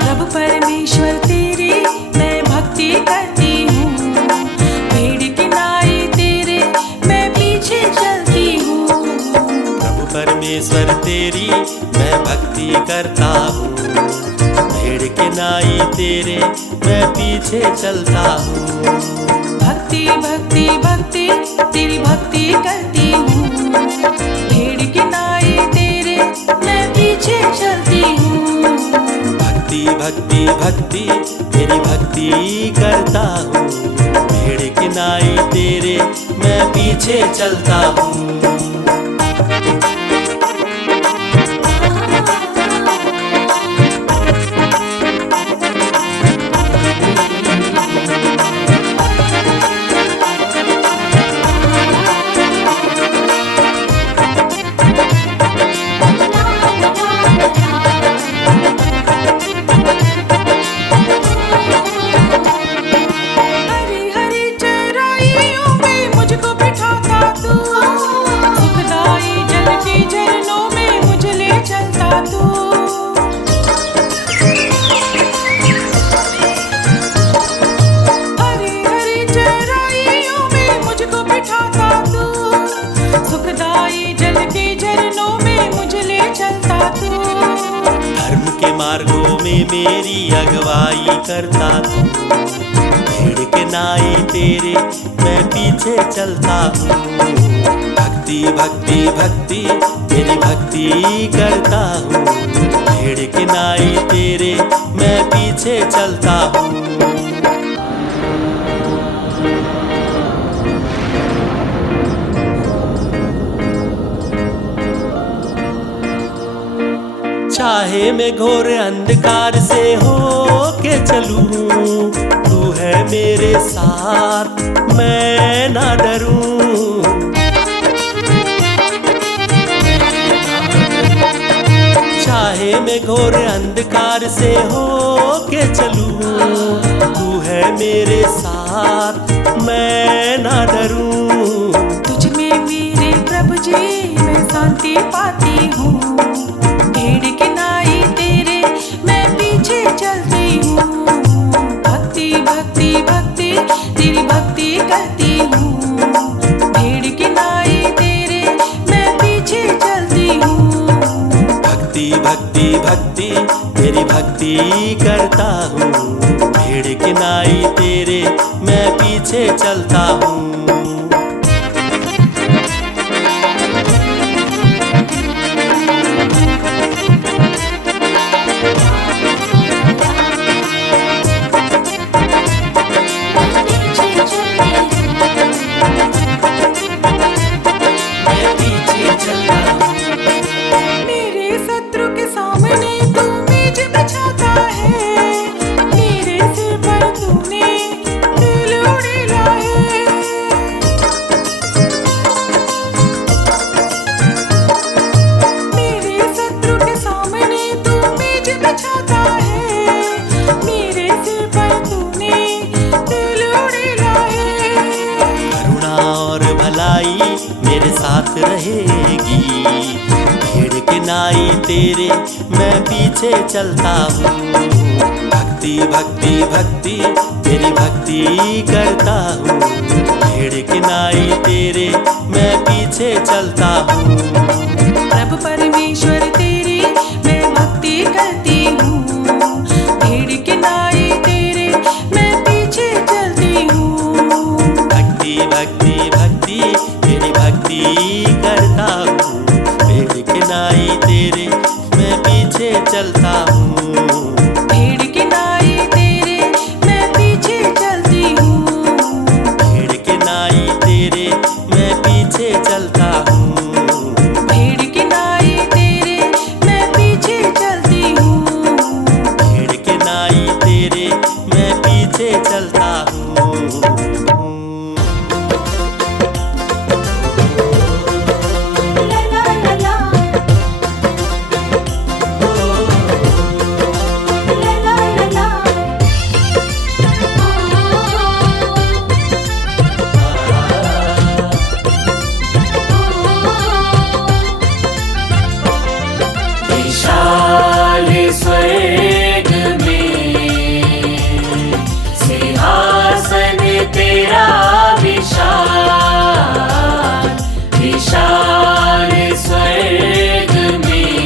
प्रभु परमेश्वर तेरी मैं भक्ति करती हूँ, भेड़ की नाई तेरे मैं पीछे चलती हूँ। प्रभु परमेश्वर तेरी मैं भक्ति करता हूँ, भेड़ के नाई तेरे मैं पीछे चलता हूँ। भक्ति भक्ति भक्ति तेरी भक्ति करती हूँ, भेड़ की नाई तेरे मैं पीछे चलती हूँ। भक्ति भक्ति भक्ति तेरी भक्ति करता हूँ, भेड़ के नाई तेरे मैं पीछे चलता हूँ। हरी हरी चराइयों में मुझको बिठाता तू, सुखदाई जल की झरनों में मुझे ले चलता तू। हरी हरी चराइयों में मुझको बिठाता तू, सुखदाई जल की झरनों में मुझे ले चलता तू। धर्म के मार्गों में मेरी अगुवाई करता तू, भेड़ के नाई तेरे मैं पीछे चलता हूँ। भक्ति भक्ति भक्ति तेरी भक्ति करता हूँ, भेड़ के नाई तेरे मैं पीछे चलता हूँ। चाहे मैं घोर अंधकार से हो के चलूं, तू है मेरे साथ मैं ना डरूं। चाहे मैं घोर अंधकार से हो के चलूं, तू है मेरे साथ मैं ना डरूं। तुझ में मेरे प्रभु जी मैं शांति पाती हूँ, भेड़ की नाई तेरे मैं पीछे चलती हूँ। भक्ति भक्ति भक्ति तेरी भक्ति करती हूँ, भेड़ की नाई तेरे मैं पीछे चलती हूँ। भक्ति भक्ति भक्ति तेरी भक्ति करता हूँ, भेड़ के नाई तेरे मैं पीछे चलता हूँ। मैं पीछे चलता हूँ। मेरे शत्रु के सामने तू मेज बिछाता है, मेरे सिर पर तूने तेल उड़ेला है। मेरे शत्रु के सामने तू मेज बिछाता है, मेरे सिर पर तूने तेल उड़ेला है। करुणा और भलाई मेरे साथ रहेगी, भेड़ के नाई तेरे मैं पीछे चलता हूँ। भक्ति भक्ति भक्ति तेरी भक्ति करता हूँ, भेड़ के नाई तेरे मैं पीछे चलता हूँ। प्रभु परमेश्वर तेरी मैं भक्ति करती हूँ, भेड़ की नाई तेरे मैं पीछे चलती हूँ। भक्ति भक्ति भक्ति तेरी भक्ति करता हूँ, भेड़ के नाई तेरे मैं पीछे चलता हूँ। भेड़ की नाई तेरे मैं पीछे चलती हूँ, भेड़ के नाई तेरे मैं पीछे चलता हूँ। स्वर्ग में सिंहासन तेरा विशाल विशाल स्वर्ग में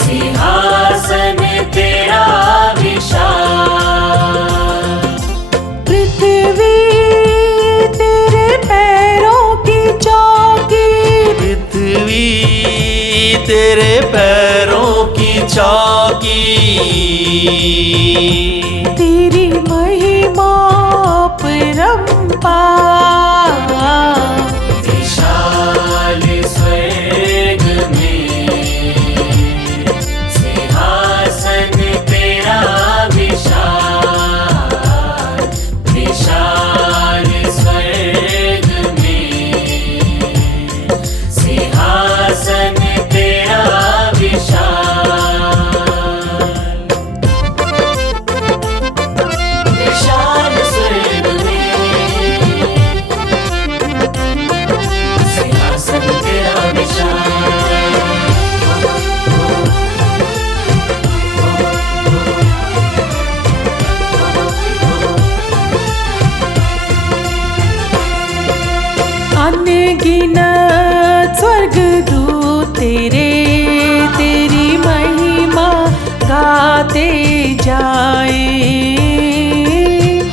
सिंहासन तेरा विशाल। पृथ्वी तेरे पैरों की चौकी, पृथ्वी तेरे पैरों की चौकी, तेरी महिमा परंपार। विशाल स्वर्ग में सिंहासन तेरा विशाल विशाल स्वर्ग में सिंहासन तेरा विशाल। विशाल स्वर्ग में सिंहासन तेरा विशाल। अनगिनत स्वर्गदूत तेरी महिमा गाते जाए।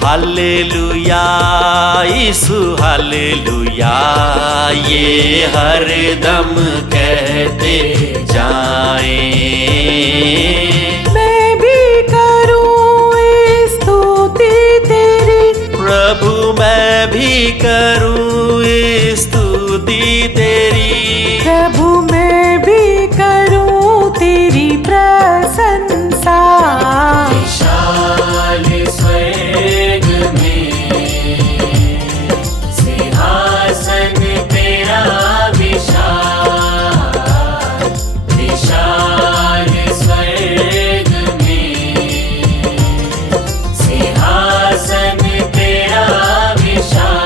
हालेलुया यीशु हालेलुया, ये हरदम कहते जाएं। मैं भी करूँ स्तुति तेरी, प्रभु मैं भी करूँ स्तुति तेरी, प्रभु मैं भी करूँ तेरी प्रशंसा। विशाल स्वर्ग में सिंहासन तेरा विशाल विशाल स्वर्ग में सिंहासन तेरा विशाल।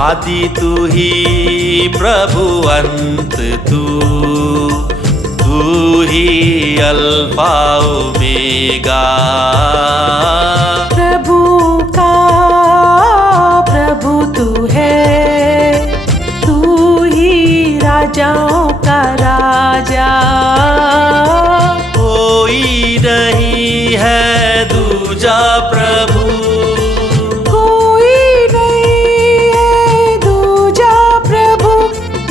आदि तू ही प्रभु अंत तू ही अल्फा ओमेगा। प्रभु का प्रभु तू है, तू ही राजाओं का राजा। कोई नहीं है दूजा प्रभु, कोई नहीं है दूजा प्रभु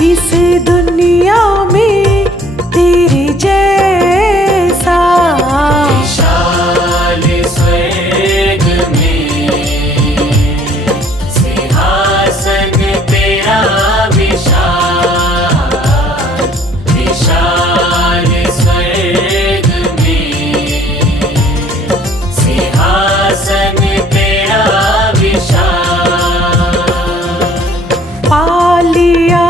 इस दुनिया में तेरे जैसा। विशाल स्वर्ग में सिंहासन तेरा विशाल विशाल स्वर्ग में सिंहासन तेरा विशाल। पा लिया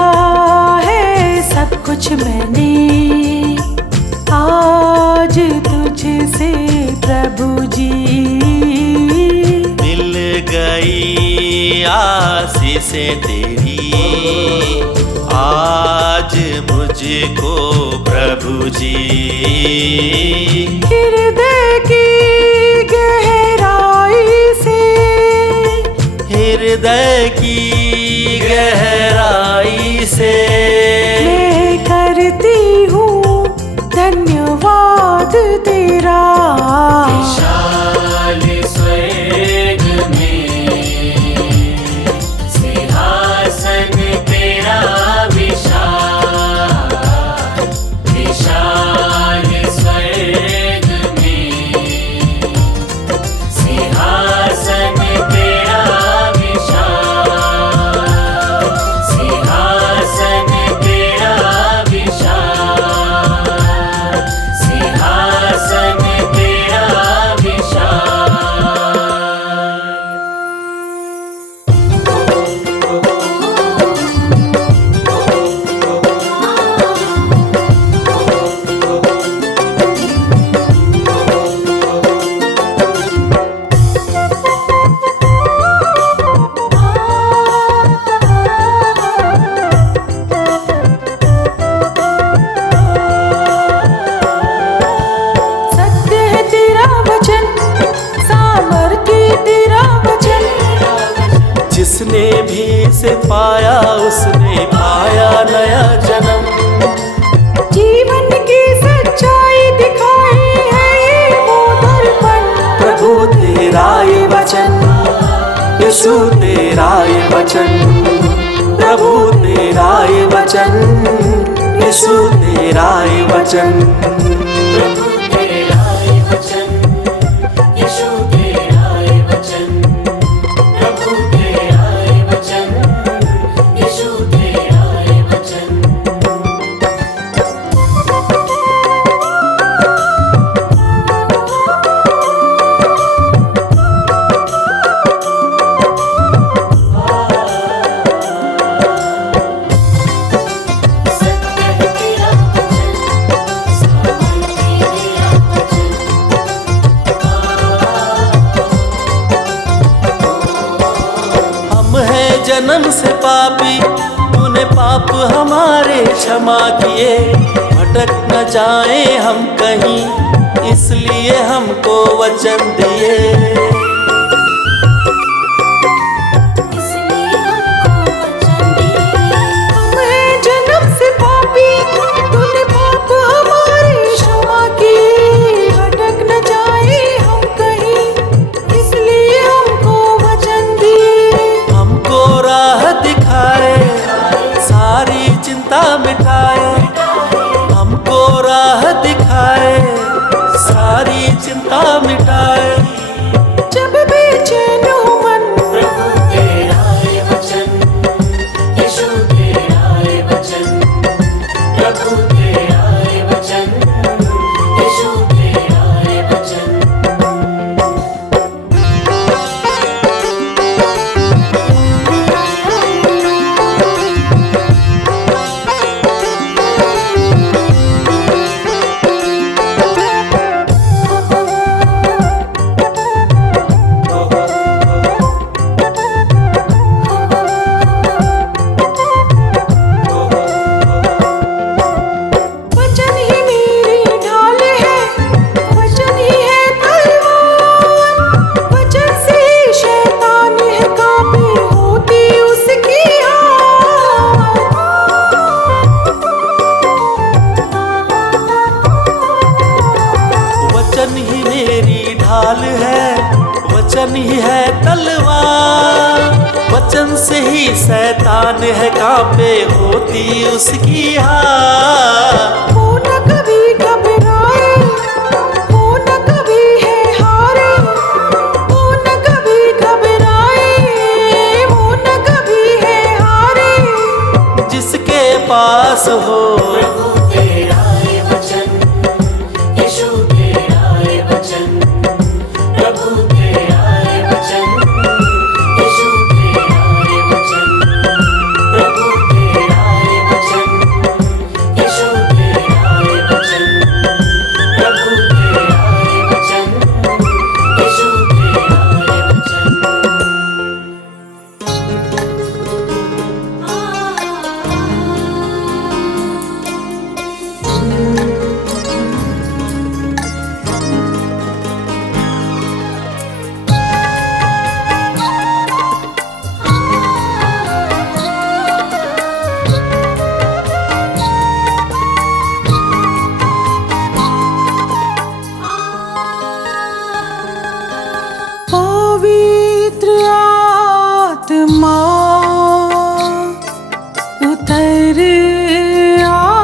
है सब कुछ मैंने आज तुझसे प्रभु जी। मिल गई आशीषें तेरी आज मुझको प्रभु जी। हृदय की गहराई से, हृदय की गहराई से मैं करती हूँ धन्यवाद तेरा। विशाल स्वर्ग में सिंहासन तेरा विशाल विशाल स्वर्ग में सिंहासन तेरा विशाल सिंहासन जिसने भी इसे पाया उसने पाया नया जन्म। जीवन की सच्चाई दिखाई है ये वो दर्पण। प्रभु तेरा ये वचन, यीशु तेरा ये वचन, प्रभु तेरा ये वचन, यीशु तेरा ये वचन। प्रभु तेरा ये वचन, यीशु तेरा ये वचन, प्रभु तेरा ये वचन, यीशु तेरा ये वचन। सत्य है तेरा वचन, सामर्थ्य तेरा वचन। हम हैं जन्म से पापी, तूने पाप हमारे क्षमा किए। भटक न जाए हम कहीं, इसलिए हमको वचन दिए। इसलिए हमको वचन दिए। हम हैं जन्म से पापी, तूने पाप हमारे क्षमा किए। भटक न जाए हम कहीं, इसलिए हमको वचन दिए। हमको राह दिखाए, सारी चिंता मिटाए। हमको राह दिखाए, सारी चिंता मिटाए। जब बेचैन हूँ मन, प्रभु तेरा ये वचन, यीशु तेरा ये वचन, प्रभु तेरा ये वचन, यीशु तेरा ये वचन। वचन ही मेरी ढाल है, वचन ही है तलवार। वचन से ही शैतान है कांपे, होती उसकी वचन ही मेरी ढाल है, वचन ही है तलवार। वचन से ही शैतान है कांपे, होती उसकी हार। वो न कभी घबराए, वो न कभी है हारे। वो न कभी घबराए, वो न कभी है हारे। जिसके पास हो प्रभु तेरा ये वचन, यीशु तेरा ये वचन, प्रभु तेरा ये वचन, यीशु तेरा ये वचन, प्रभु तेरा ये वचन, यीशु तेरा ये वचन, प्रभु तेरा ये वचन, यीशु तेरा ये वचन। पवित्र आत्मा उतर आए,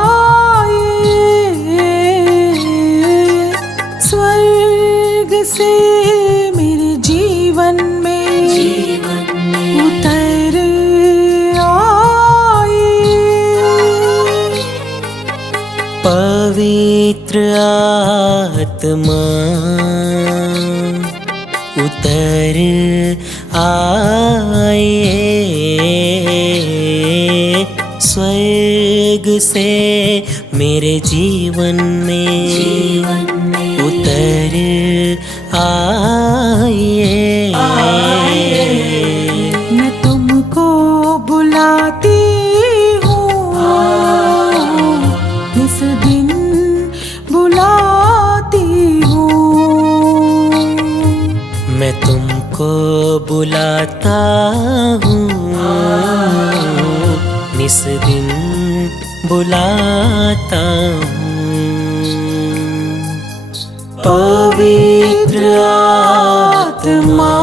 स्वर्ग से मेरे जीवन में उतर आए। पवित्र आत्मा उतर आए, स्वर्ग से मेरे जीवन में उतर आए। मैं तुमको बुलाती हूँ, इस दिन बुलाती हूँ। मैं तुमको तुमको बुलाता हूँ, निस दिन बुलाता हूँ। पवित्र आत्मा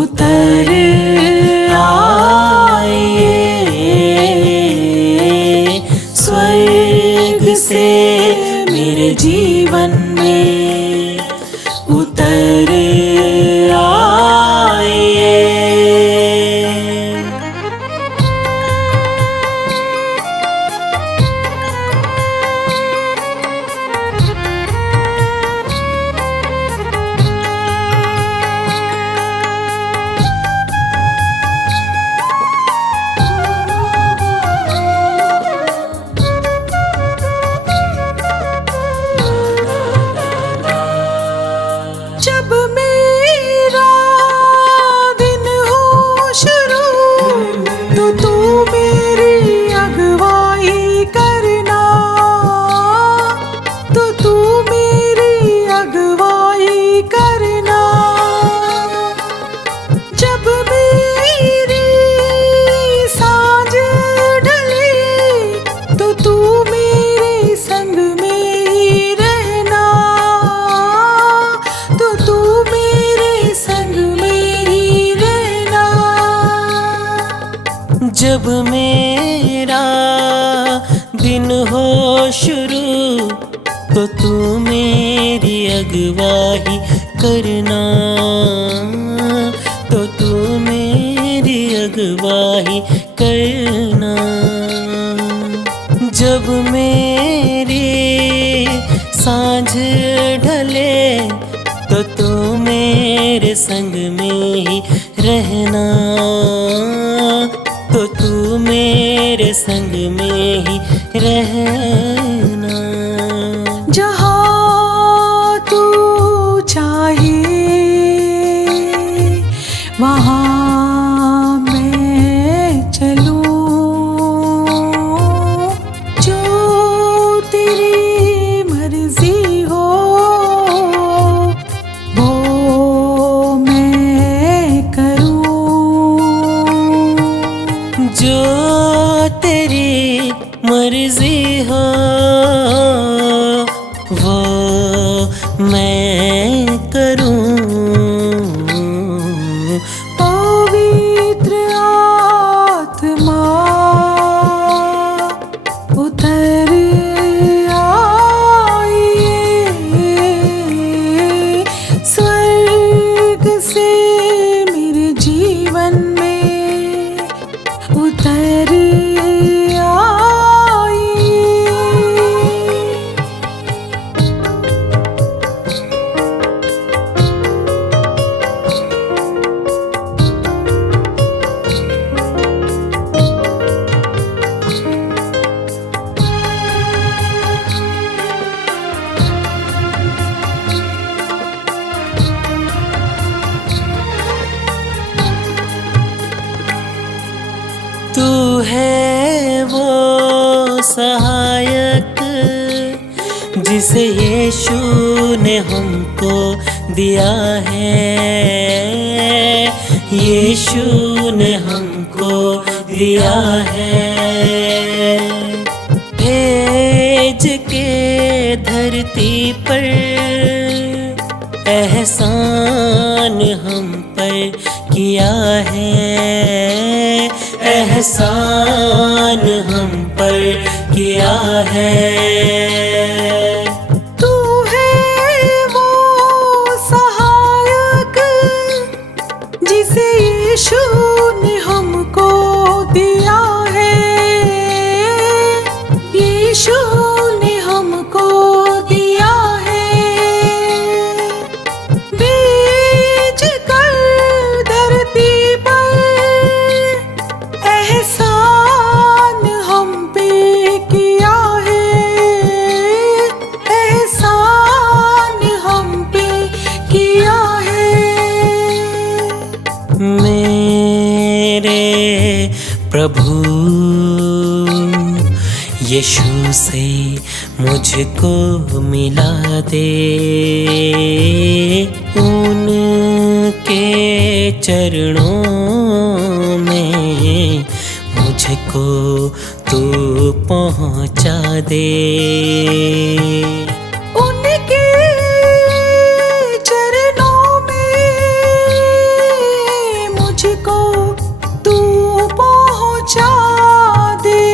उतर आइए, स्वर्ग से मेरे जीवन में उतर आइए। जब मेरा दिन हो शुरू तो तू मेरी अगुवाई करना, तो तू मेरी अगुवाई करना। जब मेरी सांझ ढले तो तू मेरे संग में ही रहना, तो तू मेरे संग में ही रहना। जब मेरा दिन हो शुरू तो तू मेरी अगुवाई करना, तो तू मेरी अगुवाई करना। जब मेरी सांझ ढले तो तू मेरे संग में ही रहना, तो तू मेरे संग में ही रहना। जहाँ तू चाहे वहाँ मैं चलूँ, जो तेरी मर्जी हो वो मैं करूँ, जो तेरी मर्जी हो वो मैं करूँ। पवित्र आत्मा उतर आइए, स्वर्ग से मेरे जीवन में उतर आइए। तू है वो सहायक जिसे यीशु ने हमको दिया है, यीशु ने हमको दिया है। भेज के धरती पर एहसान हम पर किया है, एहसान हम पर किया है। तू है वो सहायक जिसे यीशु ने हमको दिया है, यीशु ने हमको दिया है। भेज कर धरती पर एहसान हम पे किया है, एहसान हम पे किया है। मेरे प्रभु यीशु से मुझको मिला दे, उन चरणों में मुझको तू पहुँचा दे। उनके चरणों में मुझको तू पहुँचा दे।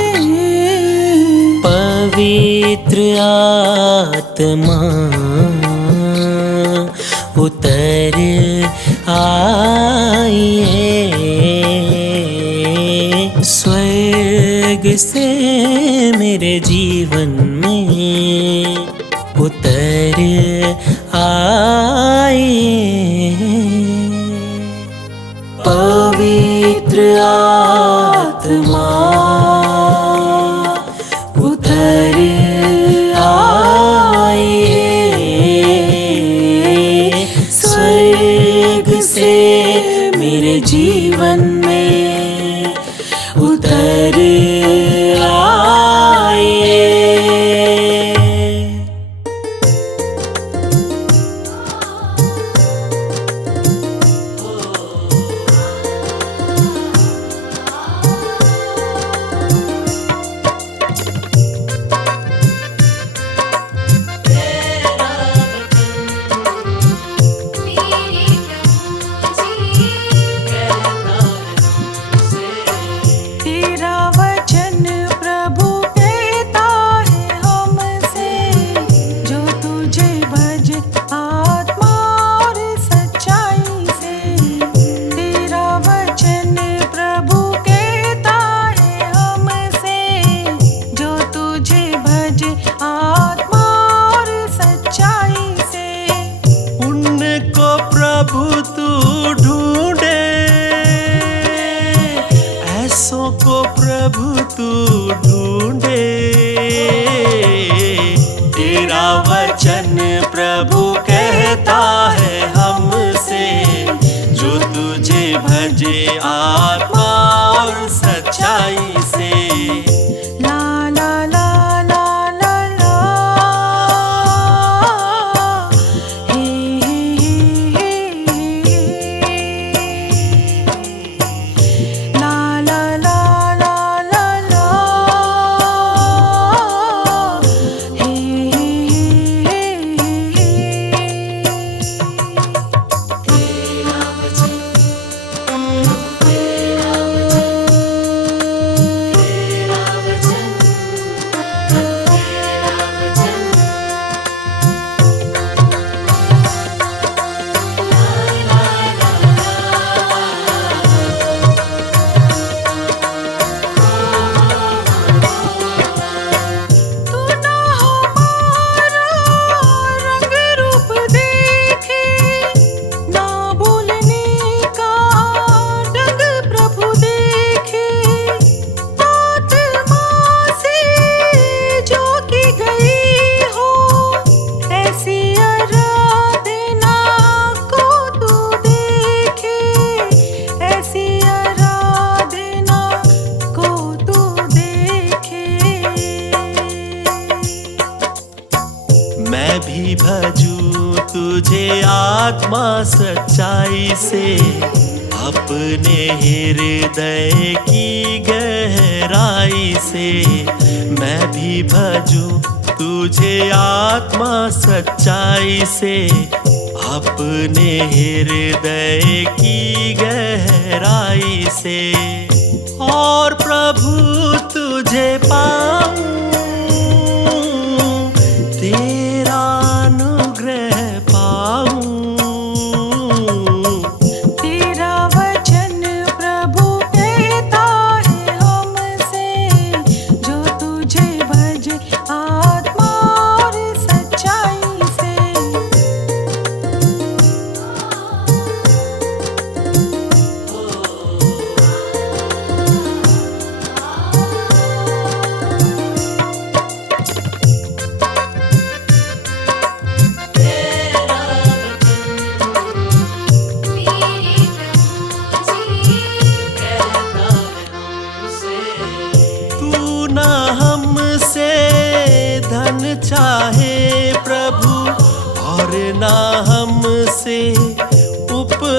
पवित्र आत्मा उतर आइए स्वर्ग से मेरे जीवन में उतर आइए। पवित्र आत्मा उतर आइए स्वर्ग से मेरे जीवन में उतर आइए। तेरा वचन प्रभु कहता है हमसे, जो तुझे भज आत्मा और सच्चाई से। तेरा वचन प्रभु कहता है हमसे, जो तुझे भज आत्मा और सच्चाई से। उनको प्रभु तू ढूंढे, ऐसों को प्रभु तू ढूंढे। तेरा वचन प्रभु कहता है हमसे, जो तुझे भजे आत्मा और सच्चाई से। ला ला ला ला ला ला, हे हे हे ला ला ला ला ला ला, हे तू ना हमारा रंग रूप देखे, ना भूलने का ढंग प्रभु देखे। आत्मा से जो की गई हो, ऐसी आराधना को तू देखे, ऐसी आराधना को तू देखे। मैं भी भजूं तुझे आत्मा सच्चाई से, अपने हृदय की गहराई से। मैं भी भजूं तुझे आत्मा सच्चाई से, अपने हृदय की गहराई से। और प्रभु तुझे पाऊं, तेरा अनुग्रह पाऊं। तेरा वचन प्रभु कहता है हमसे, जो तुझे भज आत्मा और सच्चाई से।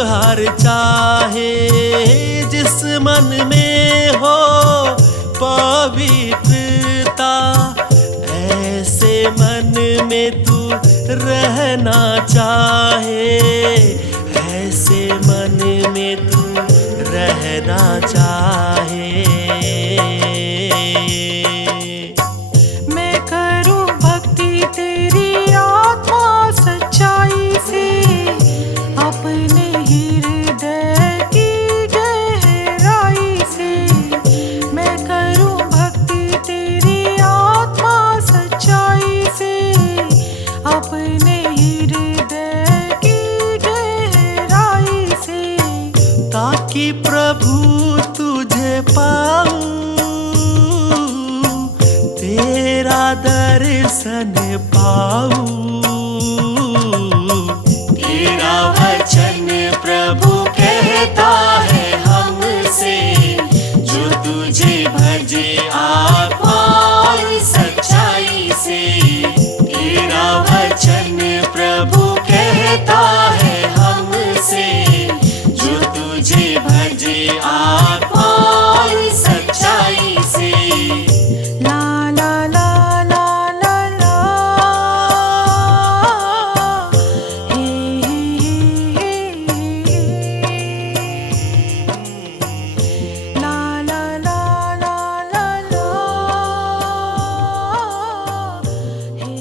हर चाहे जिस मन में हो पवित्रता, ऐसे मन में तू रहना चाहे, ऐसे मन में तू रहना चाहे। मैं करूं भक्ति तेरी आत्मा सच्चाई से, अपने हृदय की गहराई से। मैं करूं भक्ति तेरी आत्मा सच्चाई से, अपने हृदय की गहराई से। ताकि प्रभु तुझे पाऊं, तेरा दर्शन पाऊं। तेरा वचन प्रभु कहता है हमसे, जो तुझे भजे आत्मा और सच्चाई से। तेरा वचन प्रभु कहता है हमसे, जो तुझे भजे आत्मा और सच्चाई से। ला ला ला ला ला ला, हे ला ला ला ला ला ला, हे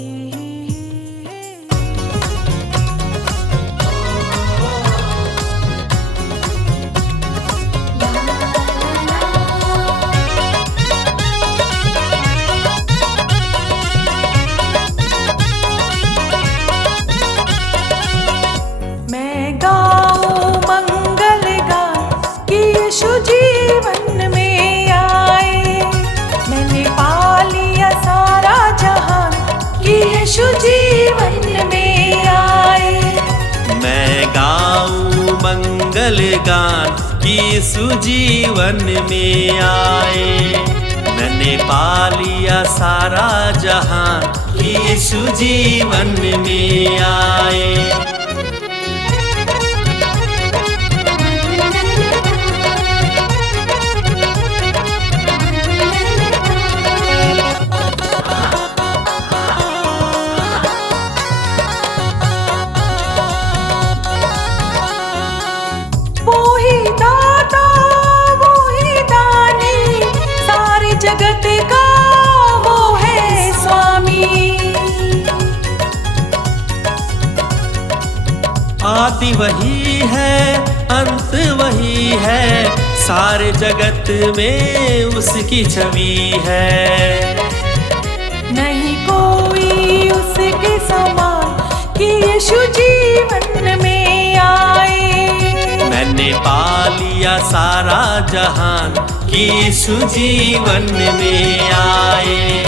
मैं गाऊं मंगल गान कि यीशु जीवन में आए। मैंने पा लिया सारा जहान कि यीशु जीवन में आए। मैं गाऊं मंगल गान कि यीशु जीवन में आए। मैंने पा लिया सारा जहान कि यीशु जीवन में आए। वो ही दाता, वो ही दानी, सारे जगत का वो है स्वामी। आदि वही है, अंत वही है, सारे जगत में उसकी छवि है। नहीं कोई उसके समान कि यीशु जीवन में आए। मैंने पा लिया सारा जहान कि यीशु जीवन में आए।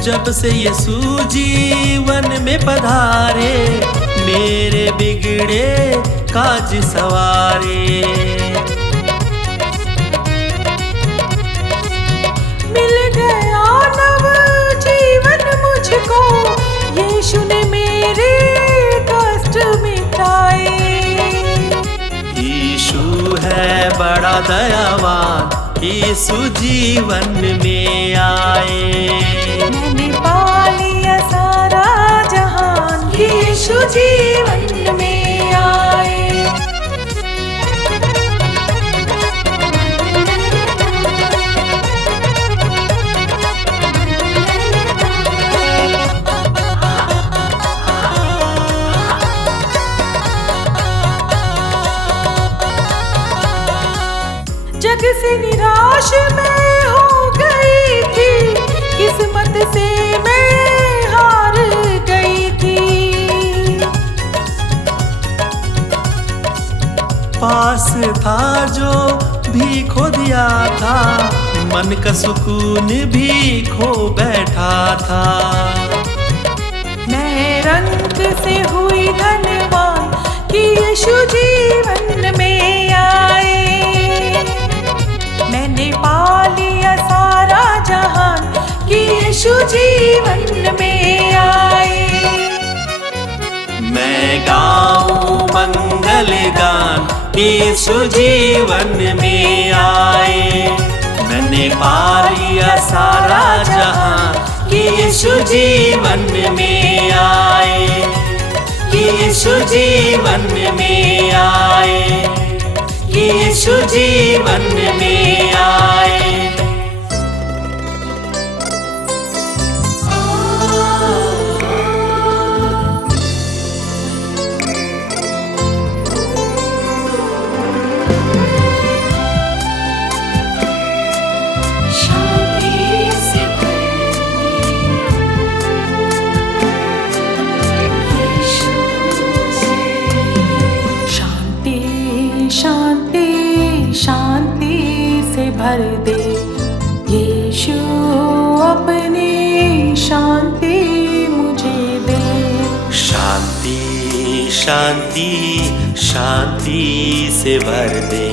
जब से यीशु जीवन में पधारे, मेरे बिगड़े काज सवारे। मिल गया नव जीवन मुझको, यीशु ने मेरे कष्ट मिटाए। यीशु है बड़ा दयावान, यीशु जीवन में आए। मैंने पा लिया सारा जहान कि यीशु जीवन में आए। जग से निराश मैं हो गई थी, किस्मत से मैं हार गई थी। पास था जो भी खो दिया था, मन का सुकून भी खो बैठा था। मैं रंग से हुई धनवान कि यीशु जीवन में आए। मैंने पा लिया सारा जहान कि यीशु जीवन में आए। मैं गाऊं मंगल गान कि यीशु जीवन में आए। मैंने पा लिया सारा जहां कि यीशु जीवन में आए, कि यीशु जीवन में आए, कि यीशु जीवन में आए। शांति शांति से भर दे यीशु, अपनी शांति मुझे दे। शांति शांति शांति से भर दे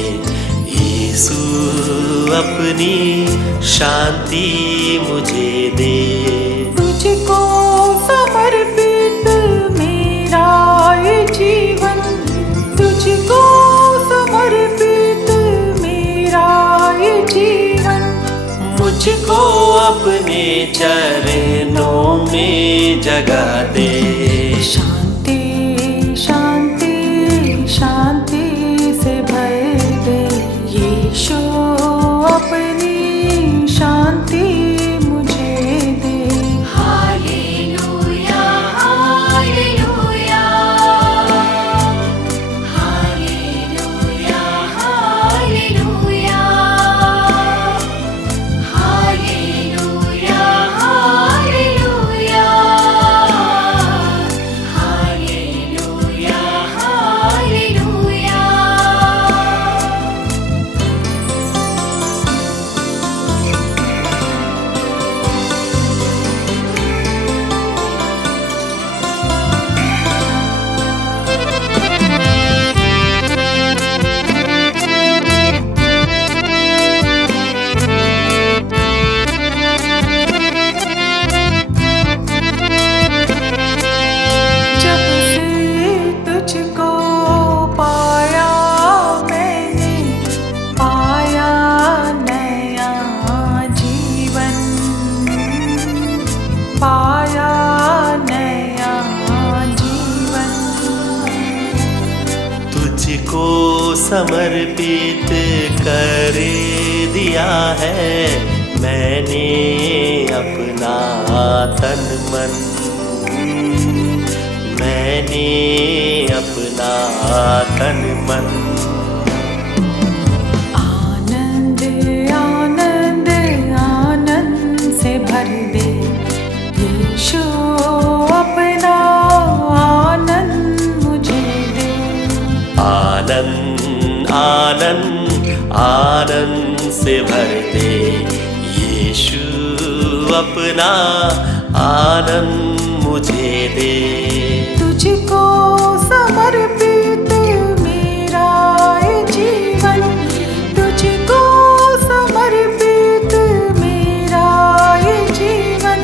यीशु, अपनी शांति मुझे दे। तुझको समर्पित मेरा ये जीवन, तुझको समर्पित मेरा ये जीवन। मुझको अपने चरणों में जगह दे। शांति शांति शांति से भर दे यीशु, अपनी शांति मुझे दे। Hallelujah hallelujah hallelujah hallelujah hallelujah hallelujah hallelujah hallelujah. जब से तुझको पाया मैंने, पाया नया जीवन, पाया नया जीवन। तुझको समर्पित कर दिया है मैंने अपना तन मन, मैंने अपना तन मन। आनंद आनंद आनंद से भर दे यीशु, अपना आनंद मुझे दे। आनंद आनंद आनंद से भर दे यीशु, अपना आनंद मुझे दे। तुझको समर्पित मेरा ये जीवन, तुझको समर्पित मेरा ये जीवन।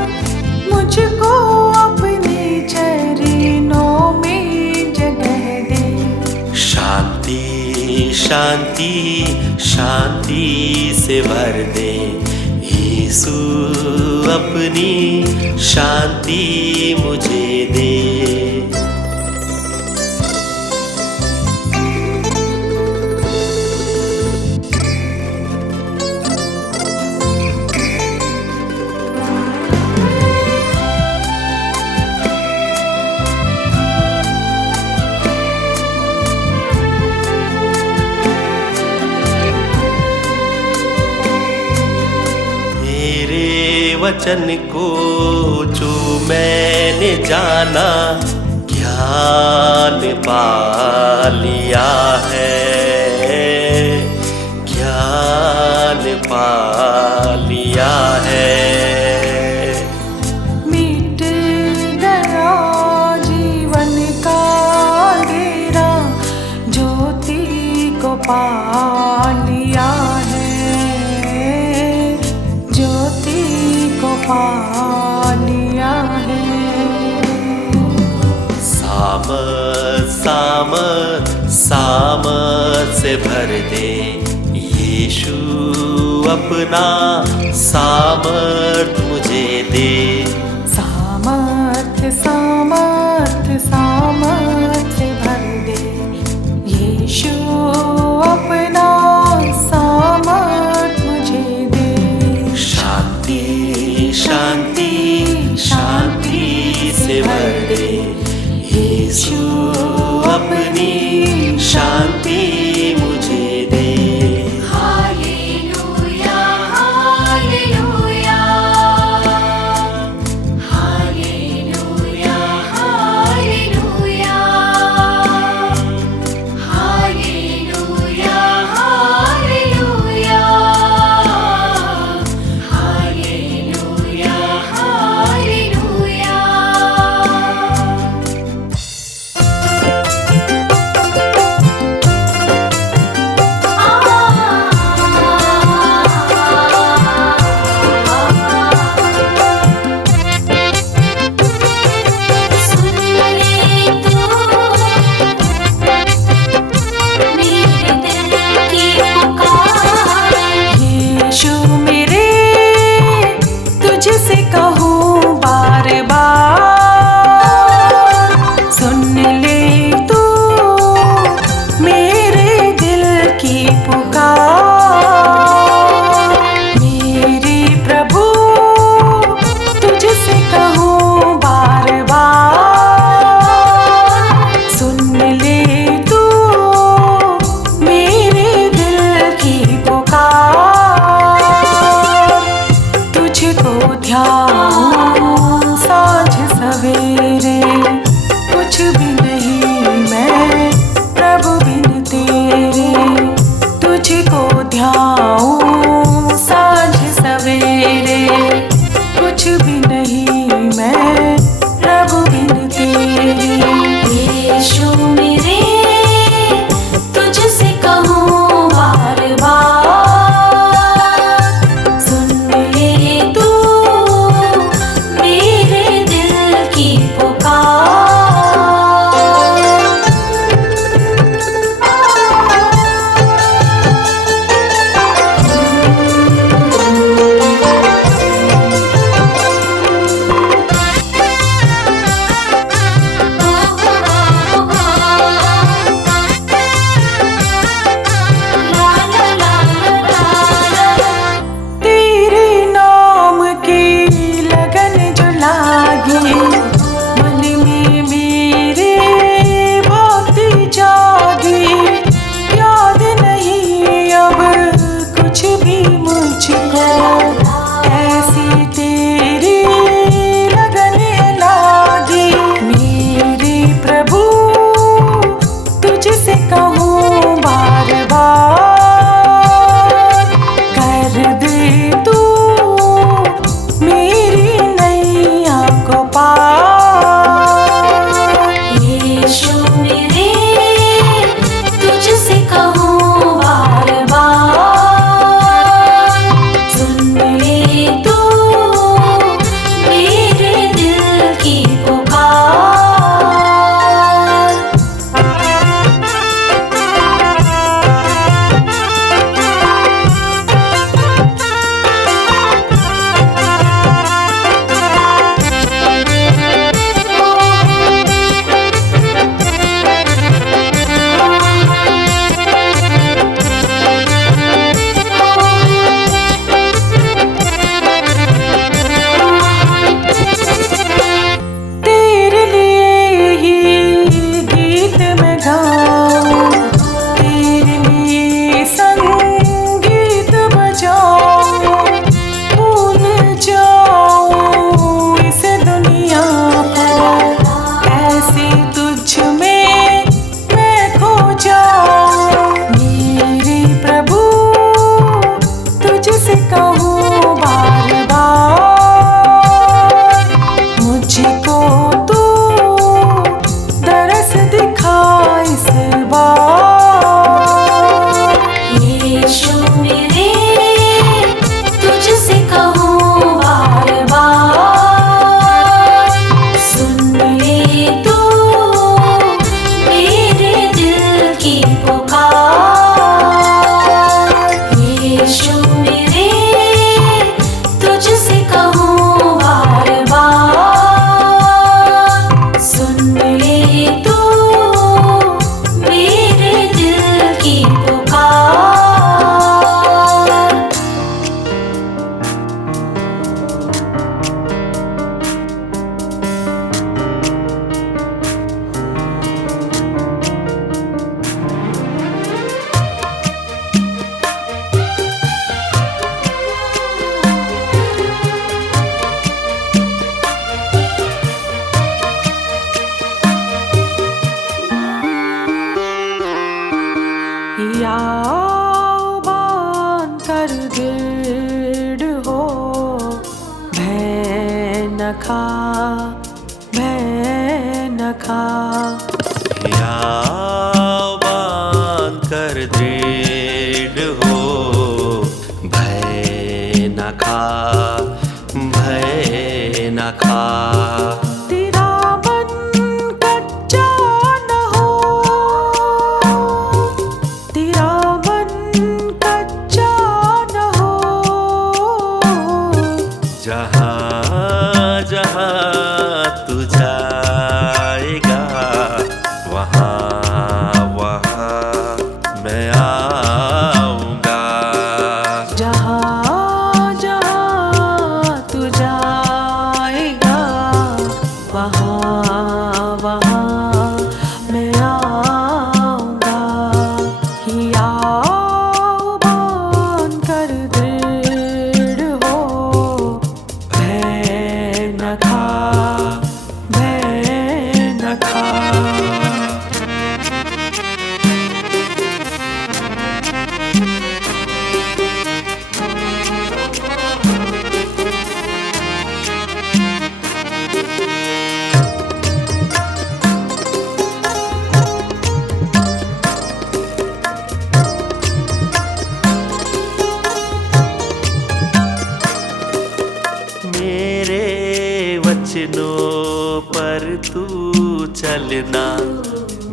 मुझको अपने चरणों में जगह दे। शांति शांति शांति से भर दे यीशु, अपनी शांति मुझे दे। वचन को जो मैंने जाना, ज्ञान पा लिया है, ज्ञान पा लिया है। मिट गया जीवन का अंधेरा, सामत से भर दे यीशु, अपना सामर्थ मुझे दे। सामर्थ सामर्थ सामर्थ से भर दे यीशु, अपना सामर्थ मुझे दे। शांति शांति शांति से भर दे यीशु, अपनी शांति मुझे दे। Hallelujah hallelujah hallelujah hallelujah hallelujah hallelujah hallelujah hallelujah. ले तू मेरे दिल की पुकार। या बान कर दृढ़ हो, भय न खा, भय न खा। या बान कर दृढ़ हो, भय न खा, भय न खा। तेरा मन कच्चा न हो, तेरा मन कच्चा न हो। जहाँ जहाँ तू जाएगा, वहाँ वहाँ मैं आऊँगा। जहाँ जहाँ तू जाएगा, वहाँ वहाँ मैं आऊँगा। हिया बान कर दृढ़ हो, भय न खा, भय न खा। मेरे वचनों पर तू चलना,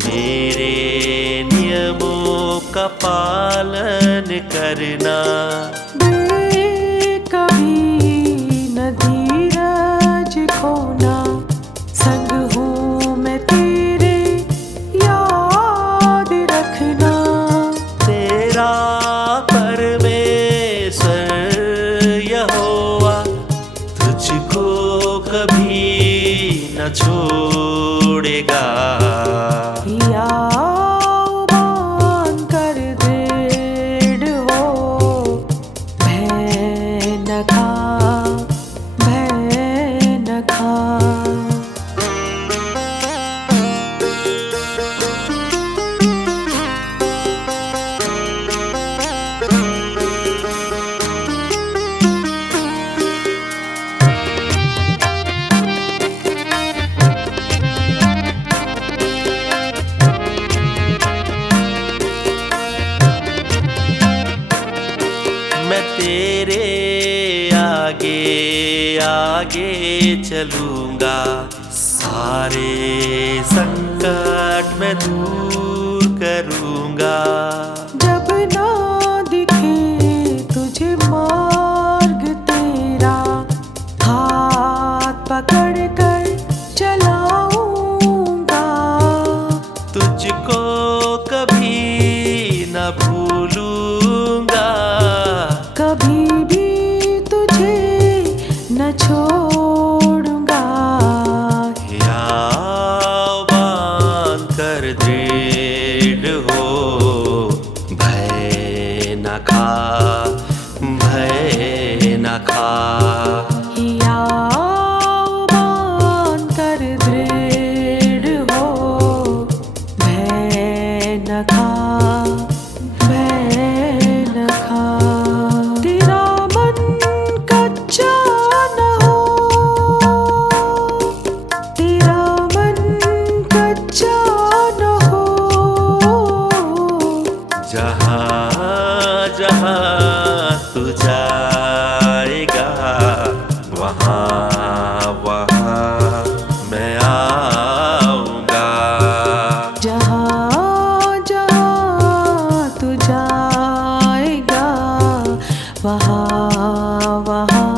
मेरे नियमों का पालन करना। कभी न धीरज खोना, संग हूँ मैं तेरे, याद रखना। तेरा परमेश्वर यहोवा तुझको कभी न छोड़ेगा। या बान कर दृढ़ हो, भय न खा, भय न खा। मैं तेरे आगे आगे चलूंगा, सारे संकट मैं दूर करूंगा। जब ना दिखे तुझे मार्ग तेरा, हाथ पकड़ कर चलाऊंगा। तुझको कभी न भूलूंगा, कभी भी तुझे न छोड़ूंगा। या बान कर दृढ़ हो, भय न खा, भय न खा। या बान कर दृढ़ हो, भय न खा, भय न खा। तेरा मन कच्चा न हो, तेरा मन कच्चा न हो। जहाँ जहाँ तू जाएगा, वहाँ वहाँ मैं आऊँगा। जहाँ जहाँ तू जाएगा, वहाँ वहाँ